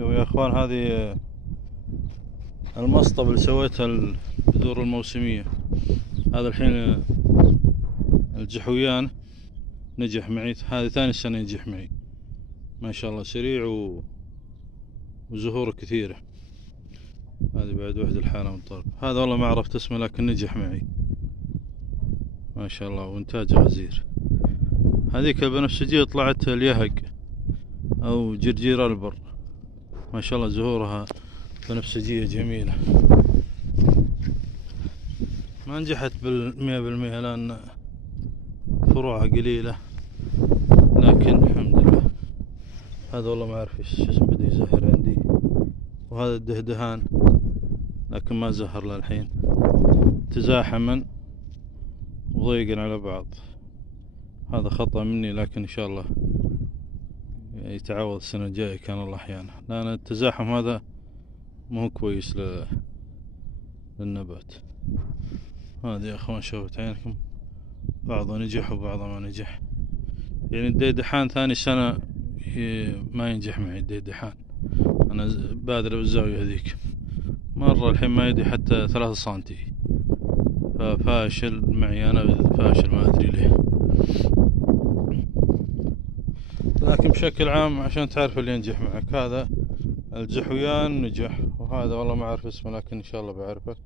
شوفوا يا اخوان، هذه المصطبة اللي سويتها البذور الموسمية. هذا الحين الجحويان نجح معي، هذه ثاني سنة ينجح معي ما شاء الله، سريع وزهور كثيرة. هذه بعد واحد الحالة من طرف، هذا والله ما عرفت اسمه لكن نجح معي ما شاء الله وانتاجه غزير. هذيك البنفسجية طلعت اليهق او جرجير البر، ما شاء الله زهورها بنفسجية جميلة. ما نجحت بال100% لان فروعها قليلة، لكن الحمد لله. هذا والله ما اعرف ايش اسمه، بدي يزهر عندي. وهذا الدهدهان لكن ما زهر للحين، تزاحما وضيقا على بعض. هذا خطأ مني، لكن ان شاء الله يتعوض السنة الجاية كان الله احيانا، لان التزاحم هذا مو كويس للنبات. هذا يا اخوان شوفت عينكم، بعضه نجح وبعضه ما نجح. يعني الديدحان ثاني سنة ما ينجح معي الديدحان، انا بادر بالزاوية هذيك مرة، الحين ما يدي حتى 3 سنتي، ففاشل معي انا، فاشل ما ادري ليه. لكن بشكل عام عشان تعرف اللي ينجح معك، هذا الجحويان نجح، وهذا والله ما اعرف اسمه لكن ان شاء الله بعرفه.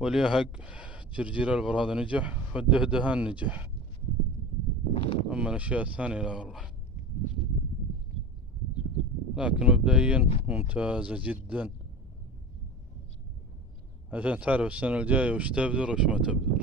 واليهق جرجير البر هذا نجح، والدهدهان نجح. اما الاشياء الثانية لا والله، لكن مبدئيا ممتازة جدا، عشان تعرف السنة الجاية وش تبذر وش ما تبذر.